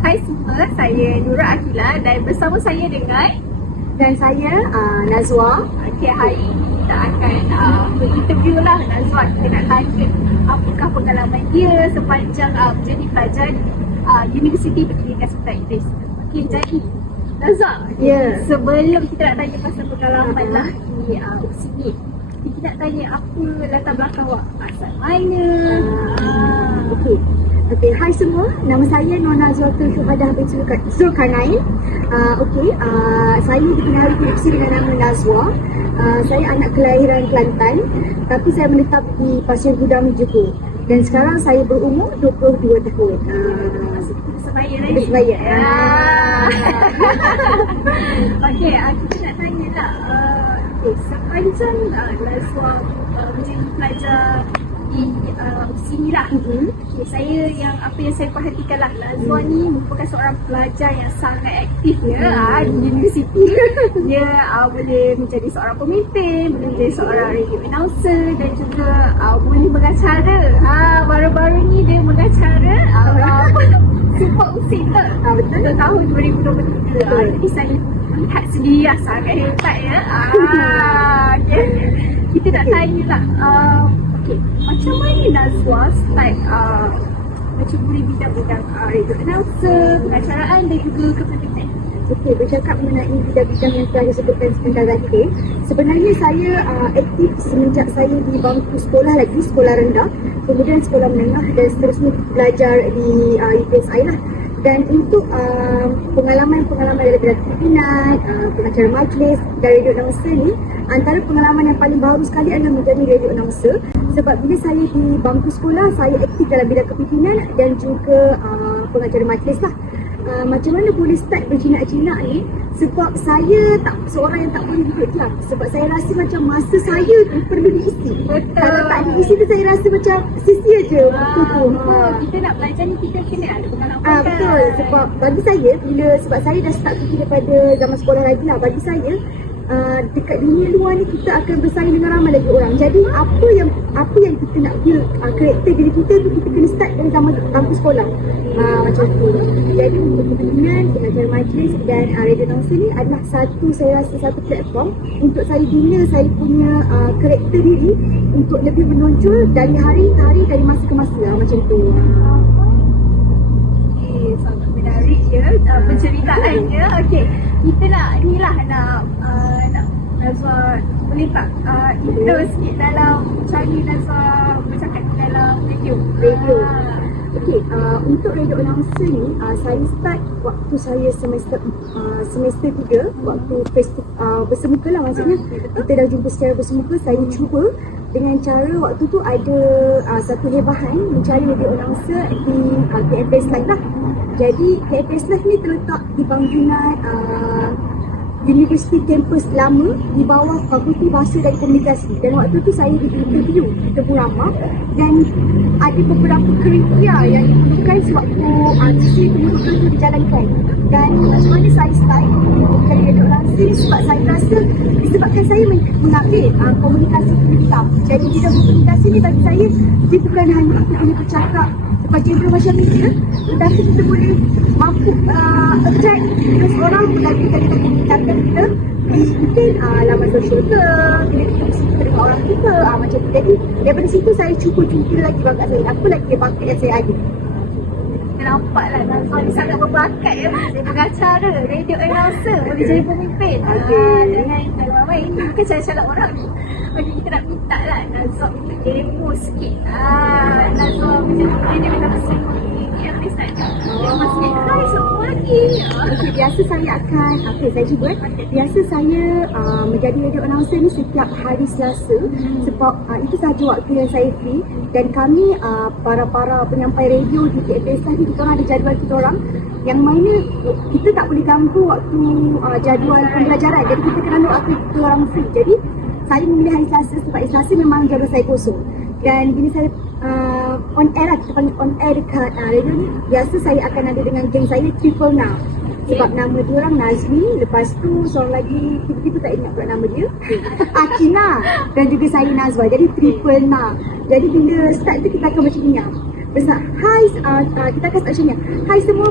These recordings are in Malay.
Hai semua, saya Nura Akila dan bersama saya dengan Dan saya Nazwa. okay, hari ini kita akan interview lah Nazwa. Kita nak tanya apakah pengalaman dia sepanjang menjadi pelajar Universiti Pendidikan Sempatan Inggeris. Okey, jadi Nazwa, Ya. sebelum kita nak tanya pasal pengalaman lah di sini, kita nak tanya apa latar belakang awak, asal mana? Okey, hai semua. Nama saya Nona Zuatul Syuhadah bin Zulkarnain. Saya dikenali koneksi dengan nama Nazwa. Saya anak kelahiran Kelantan, tapi saya menetap di Pasir Gudang, Johor. Dan sekarang saya berumur 22 tahun. Sebaya lagi. Sebaya. Okey, kita nak tanya lah. Sepanjang Nazwa menjadi pelajar di sini lah. Okay, saya apa yang saya perhatikan lah, Nazwa ni merupakan seorang pelajar yang sangat aktif ya di universiti. Dia boleh menjadi seorang pemimpin, boleh menjadi seorang radio announcer dan juga boleh mengacara. Baru-baru ni dia mengacara Super Usin tu. Betul, tahun 2023. Jadi saya lihat sendiri lah, sangat hebat ya. Okay. Kita nak tanya lah, macam mana Nazwa start mencuburi bidang-bidang radio announcer, pengacaraan dan juga kepemimpinan? Okey, bercakap mengenai bidang-bidang yang telah disebutkan sebentar tadi. Sebenarnya saya aktif semenjak saya di bangku sekolah lagi, sekolah rendah, kemudian sekolah menengah dan seterusnya belajar di UPSI lah. Dan untuk pengalaman-pengalaman daripada pimpinan, pengacara majlis dan radio announcer ni, antara pengalaman yang paling baru sekali adalah menjadi radio announcer. Sebab bila saya di bangku sekolah, saya aktif dalam bidang kepimpinan dan juga pengacara majlis lah. Macam mana boleh start berjinak-jinak ni? Sebab saya seorang yang tak boleh duduk diam. Sebab saya rasa macam masa saya tu perlu diisi. Kalau tak diisi tu saya rasa macam sia-sia je waktu tu. Kita nak belajar ni, kita kena ada pengalaman kan? Betul. Sebab bagi saya, sebab saya dah start fikir daripada zaman sekolah lagi lah. Bagi saya, dekat dunia luar ni kita akan bersaing dengan ramai lagi orang. Jadi apa yang kita nak build karakter diri kita tu, kita kena start dari zaman bangku sekolah. Macam tu. Jadi untuk kepimpinan, pengacara majlis dan radio announcer ni adalah saya rasa satu platform untuk saya bina saya punya karakter diri untuk lebih menonjol dari hari ke hari, dari masa ke masa macam tu. Sangat menarik ya penceritaannya. Okey, kita nak Nazwa boleh tak intro sikit dalam cara Nazwa bercakap dalam radio? Okey, untuk radio announcer ni saya start waktu saya semester 3, waktu bersemuka lah, maksudnya kita dah jumpa secara bersemuka. Saya cuba dengan cara waktu tu ada satu hebahan mencari radio announcer di KFS Live lah. Jadi KFS Live ni terletak di bangunan University Campus lama di bawah Fakulti Bahasa dan Komunikasi. Dan waktu tu saya di-interview di Tengku Ramah dan ada beberapa kriteria yang diperlukan sewaktu sesi pengurusan itu dijalankan. Dan macam mana saya start menjadi radio announcer sebab saya rasa disebabkan saya mengambil komunikasi pendidikan. Jadi bidang komunikasi ni bagi saya dia bukan hanya kita boleh bercakap depan general macam media, tetapi kita boleh mampu attract orang melalui kata-kata kita di mungkin laman sosial ke, bila kita bersimpah dengan orang kita, macam tu. Jadi daripada situ saya cuba jumpa lagi bakat saya, apa lagi bakat yang saya ada. Kita nampak lah Nazwa ni sangat berbakat ya. Dia pengacara, radio announcer, boleh jadi pemimpin. Jangan main-main, bukan cara-cara orang ni. Okey, kita nak minta lah Nazwa minta demo sikit. Nazwa menjadi radio announcer yang risau. Demo sikit. Hai semua lagi. Okey, biasa saya akan, saya cuba. Biasa saya menjadi radio announcer ni setiap hari Selasa. Sebab itu sahaja waktu yang saya free. Dan kami para penyampai radio di KFS ni, kita orang ada jadual kita orang yang mana kita tak boleh ganggu waktu jadual pembelajaran. Jadi kita kena ambil waktu kita orang free. Jadi saya memilih hari Selasa sebab hari Selasa memang jadual saya kosong. Dan bila saya on air lah, kita panggil on air dekat radio ni, biasa saya akan ada dengan geng saya Triple Now. Sebab nama dia orang Nazmi, lepas tu seorang lagi tiba-tiba tak ingat pula nama dia, Akina, dan juga saya Nazwa. Jadi Triple Now. Jadi bila start tu kita akan macam ni. Hai, kita akan start macamnya. Hai semua,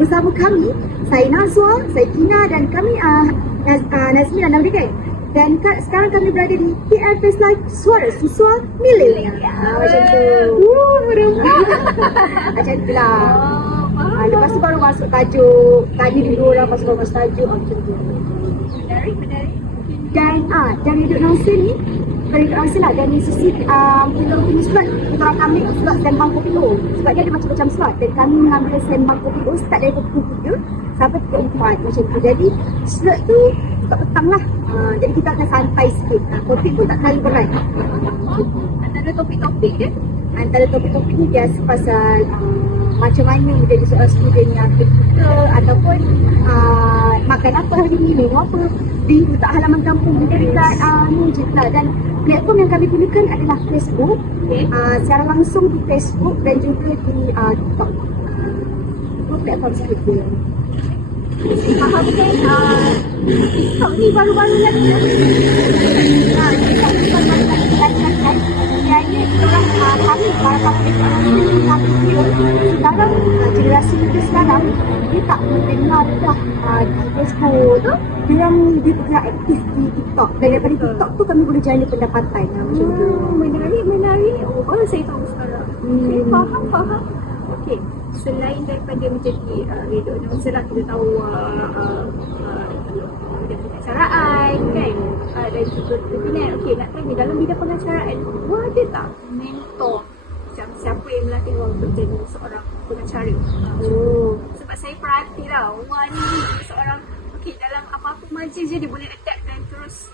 bersama kami, saya Nazwa, saya Kina dan kami Nazmi dan Naudi kan. Dan sekarang kami berada di PR Face Live Suara Siswa Milenial. Macam tu. Macam tu lah. Lepas tu baru masuk tajuk. Tadi dulu lah baru masuk tajuk. Macam tu. Menarik. Dan hidup Nangsa ni, dari Nangsa lah, dari sisi kita punya slot, kita orang ambil slot sembang kopi O. Sebab dia ada macam-macam slot dan kami mengambil sembang kopi O start dari pukul 3 sampai pukul 4 macam tu. Jadi slot tu petang lah. Jadi kita akan santai sikit. Topik pun tak terlalu berat. Antara topik-topik dia, Antara topik-topik ni biasa pasal macam mana menjadi seorang student yang terbuka ataupun makan apa hari ni, minum apa, di hutan halaman kampung kita dekat ni je lah. Dan platform yang kami gunakan adalah Facebook, secara langsung di Facebook dan juga di TikTok. Dua platform sahaja. faham kan TikTok ni baru-baru lagi dah. TikTok ni baru-baru lagi kan. Jadi orang kami para public sekarang generasi muda sekarang dia tak mendengar dah di Facebook tu. Dia bergerak aktif di TikTok dan daripada TikTok tu kami boleh jana pendapatan macam tu. Menarik. Oh, baru saya tahu sekarang. Okay, faham. Okey, selain daripada menjadi radio announcer lah, kita tahu dia pengacaraan kan, dan juga webinar. Okey, nak tanya dalam bidang pengacaraan, ada tak mentor macam siapa yang melatih orang untuk jadi seorang pengacara? Sebab saya perhati lah, orang ni seorang dalam apa-apa majlis je dia boleh adapt dan terus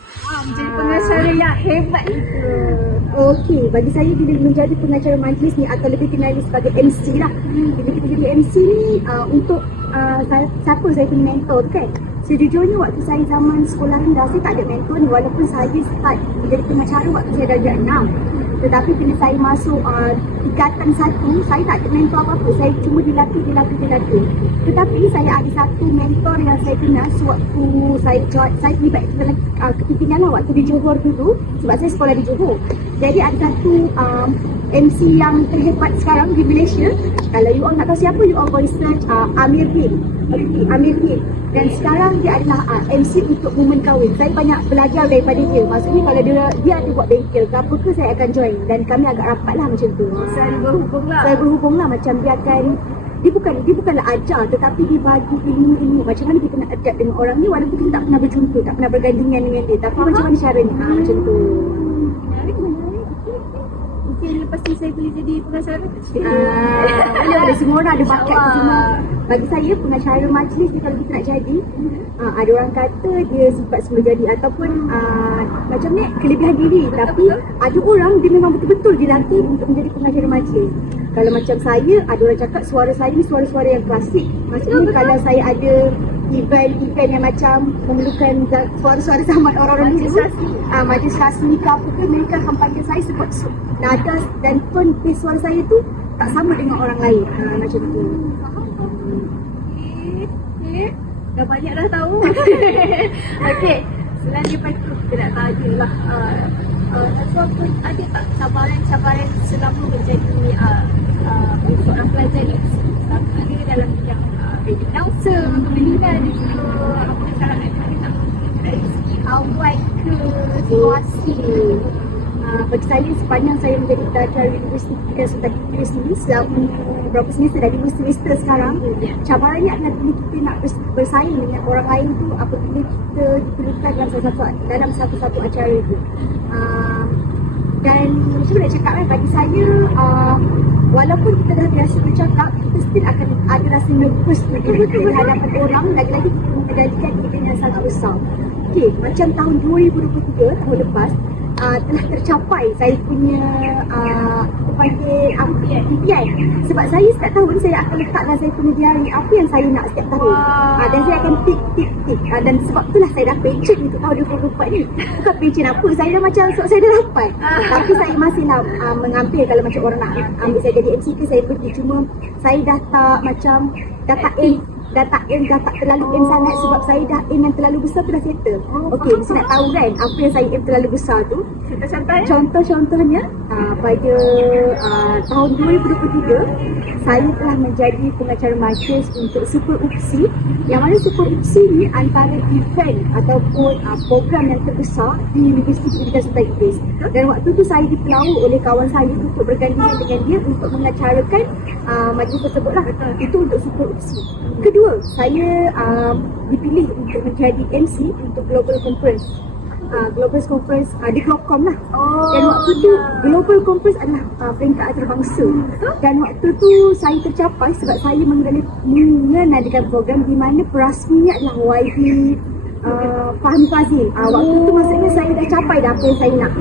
menjadi pengacara yang hebat itu. Okey, bagi saya bila menjadi pengacara majlis ni atau lebih kenali sebagai MC lah. Bila kita jadi MC ni untuk siapa saya punya mentor tu kan. Sejujurnya waktu saya zaman sekolah rendah saya tak ada mentor ni, walaupun saya start menjadi pengacara waktu saya darjah 6. Tetapi bila saya masuk tingkatan 1, saya tak ada mentor apa-apa. Saya cuma dilatih. Tetapi saya ada satu mentor yang saya kenal sewaktu saya terlibat dalam kepimpinan lah waktu di Johor dulu. Sebab saya sekolah di Johor. Jadi ada satu MC yang terhebat sekarang di Malaysia. Kalau you all nak tahu siapa, you all boleh search Amir Hil. Dan sekarang dia adalah MC untuk momen kahwin. Saya banyak belajar daripada dia. Maksudnya kalau dia ada buat bengkel ke apa ke, saya akan join. Dan kami agak rapat lah macam tu. Saya berhubung lah macam dia akan dia bukanlah ajar, tetapi dia bagi ilmu-ilmu macam mana kita nak adapt dengan orang ni walaupun kita tak pernah berjumpa, tak pernah bergandingan dengan dia, tapi macam mana caranya macam tu. Menarik. Mungkin lepas ni saya boleh jadi pengacara. Boleh, semua orang ada bakat tu. Cuma bagi saya pengacara majlis ni kalau kita nak jadi, ada orang kata dia sifat semula jadi ataupun macam ni kelebihan diri, tapi ada orang dia memang betul-betul dilatih untuk menjadi pengacara majlis. Kalau macam saya, ada orang cakap suara saya ni suara-suara yang klasik. Maksudnya kalau saya ada event yang macam memerlukan suara-suara zaman orang-orang dulu, majlis rasmi ke apa ke, mereka akan panggil saya sebab nada dan tone suara saya tu tak sama dengan orang lain. Macam tu. Okay. Dah banyak dah tahu. Okey, selain daripada tu kita nak tanya lah, ada tak cabaran selama menjadi seorang pelajar ni, ada dalam bidang radio announcer, pembelian dan juga pengacaraan, ada tak dari segi awal ke situasi? Bagi saya sepanjang saya menjadi pelajar Universiti Kedai Sultan Idris ni selama berapa semester dari semester sekarang, cabarannya adalah bila kita nak bersaing dengan orang lain tu apabila kita diperlukan dalam satu-satu acara itu. Dan macam mana nak cakap bagi saya, walaupun kita dah biasa bercakap, kita still akan ada rasa nervous di hadapan orang, lagi-lagi kita menjadikan event yang sangat besar. Okey, macam tahun 2023, tahun lepas, telah tercapai saya punya impian. Sebab saya setiap tahun saya akan letakkan saya punya diary apa yang saya nak setiap tahun. Dan saya akan tick. Dan sebab itulah saya dah pension untuk tahun 2024 ni. Bukan pension apa, saya dah macam sebab saya dah dapat. Tapi saya masih nak mengambil kalau macam orang nak ambil saya jadi MC ke, saya pergi. Cuma saya dah tak dah tak terlalu aim sangat sebab saya dah aim yang terlalu besar tu dah settle. Okey, mesti nak tahu kan apa yang saya aim terlalu besar tu. Contoh-contohnya? Contohnya pada tahun 2023 saya telah menjadi pengacara majlis untuk Super UPSI, yang mana Super UPSI ni antara event ataupun program yang terbesar di Universiti Pendidikan Sultan Idris. Dan waktu tu saya dipelawa oleh kawan saya untuk bergandingan dengan dia untuk mengacarakan majlis tersebut lah. Itu untuk Super UPSI. Kedua, saya dipilih untuk menjadi MC untuk Global Conference. Global Conference di Globcom lah. Dan waktu tu Global Conference adalah peringkat antarabangsa. Dan waktu tu saya tercapai sebab saya mengenalkan program di mana perasminya adalah YB Fahmi Fazil. Waktu tu maksudnya saya dah capai dah apa yang saya nak.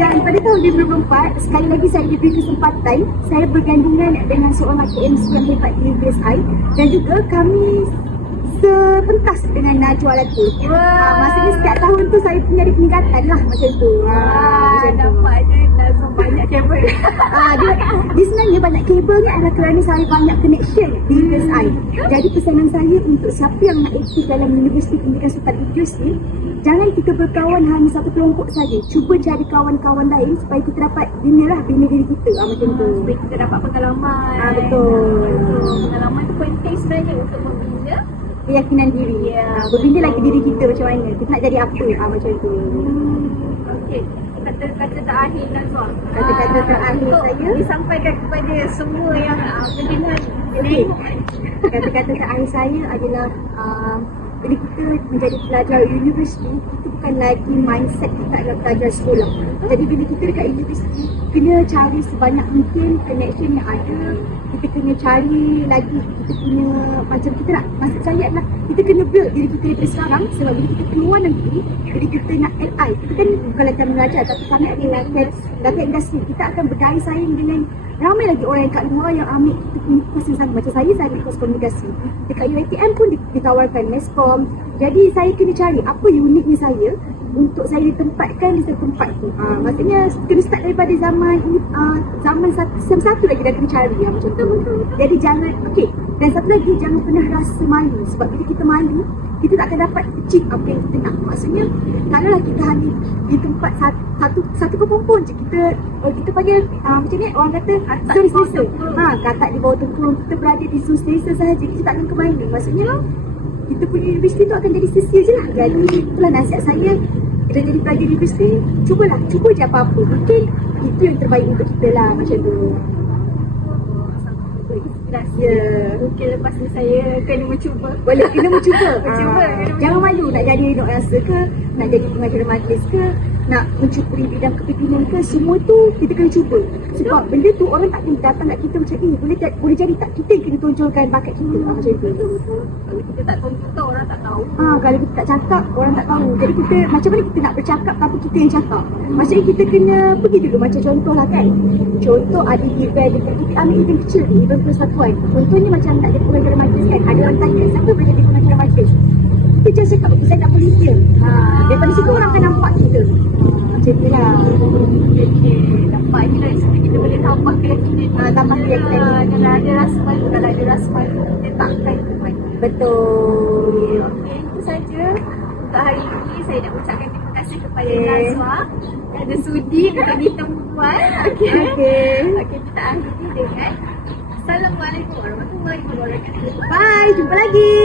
Dan pada tahun 2024, sekali lagi saya diberi kesempatan saya bergandingan dengan seorang MC yang hebat di UPSI, dan juga kami sepentas dengan Najwa Latif. Maksudnya setiap tahun tu saya menjadi peningkatan lah macam tu. Nampaknya Nazwa banyak kabel. Dia sebenarnya banyak kabel ni adalah kerana saya banyak connection di UPSI. Jadi pesanan saya untuk siapa yang nak aktif dalam Universiti Pendidikan Sultan Idris ni, jangan kita berkawan hanya satu kelompok saja. Cuba cari kawan-kawan lain supaya kita dapat bina diri kita. Macam tu. Supaya kita dapat pengalaman. Betul. Pengalaman tu penting sebenarnya untuk membina keyakinan diri. Berbina lagi diri kita macam mana. Kita nak jadi apa. Macam tu. Okey. Kata-kata terakhir Nazwa. Kata-kata terakhir untuk saya disampaikan kepada semua yang mendengar. Okey. Kata-kata terakhir saya adalah bila kita menjadi pelajar universiti, itu bukan lagi mindset kita adalah pelajar sekolah. Jadi bila kita dekat universiti, kena cari sebanyak mungkin connection yang ada. Kita kena cari lagi, kita kena macam kita nak, maksud saya adalah kita kena build diri kita daripada sekarang. Sebab bila kita keluar nanti, bila kita nak LI, kita kan bukan lagi belajar, tapi kami adalah data industri. Kita akan berdaya saing dengan ramai lagi orang yang kat luar yang ambil kita punya kos yang sama. Macam saya ambil kos komunikasi. Dekat UiTM pun ditawarkan meskom. Jadi saya kena cari apa uniknya saya untuk saya ditempatkan di satu tempat tu. Maksudnya kena start daripada zaman sem satu lagi dah kena cari. Macam tu. Jadi jangan, okey. Dan satu lagi, jangan pernah rasa malu. Sebab bila kita malu, kita tak akan dapat achieve apa yang kita nak. Maksudnya, kalaulah kita hanya di tempat satu perempuan je, kita panggil macam ni, orang kata zone selesa. Katak di bawah tempurung, kita berada di zone selesa sahaja, kita tak akan ke mana. Maksudnya, kita punya universiti tu akan jadi sia-sia je lah. Jadi, itulah nasihat saya. Kita jadi pelajar universiti, cuba je apa-apa. Mungkin itu yang terbaik untuk kita lah, macam tu. Mungkin lepas ni saya kena mencuba. Boleh, kena mencuba. Mencuba. Jangan malu nak jadi dok rasa ke, nak jadi pengacara majlis ke, nak mencuburi bidang kepimpinan ke, semua tu kita kena cuba. Sebab benda tu orang tak kena datang kat kita macam boleh jadi tak, kita yang kena tonjolkan bakat kita. Macam tu. Kalau kita tak tonton, orang tak tahu. Kalau kita tak cakap, orang tak tahu. Jadi kita, macam mana kita nak bercakap tapi kita yang cakap. Maksudnya kita kena pergi dulu, macam contoh lah kan. Contoh ada event, kita ambil event kecil ni, event persatuan. Contohnya macam nak jadi pengacara majlis kan. Ada orang tanya, siapa boleh jadi pengacara majlis? Kita jangan cakap, saya nak volunteer. Daripada situ orang akan nampak kita. Macam tu lah. Nampak je lah, kita boleh tampak keyakinan. Tambah keyakinan. Kalau ada rasa malu, kalau ada rasa malu, kita takkan kuat. Betul. Okey, itu saja untuk hari ini. Saya nak ucapkan terima kasih kepada Nazwa yang ada sudi untuk ditemukan. Okey, kita akhiri dengan Assalamualaikum warahmatullahi wabarakatuh. Bye, jumpa lagi.